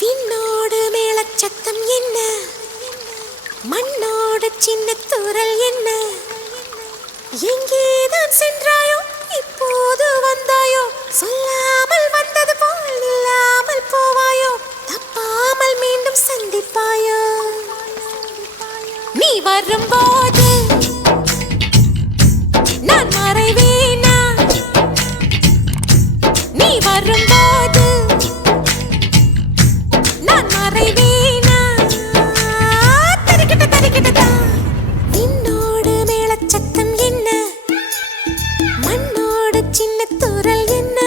விண்ணோடு மேளச்சத்தம் என்ன, மண்ணோடு சின்ன தூரல் என்ன, எங்கேதான் சென்றாயோ இப்போது வந்தாயோ, சொல்லாமல் வந்தது போல் இல்லாமல் போவாயோ, தப்பாமல் மீண்டும் சந்திப்பாயோ. நீ வரும்போது நான் மறைவேனா, நீ வரும்போது நான் மறைவேனா, தரிக்கிட்ட தரிக்கிட்டதா. விண்ணோடு மேளச்சத்தம் என்ன, மண்ணோடு சின்ன தூரல் என்ன.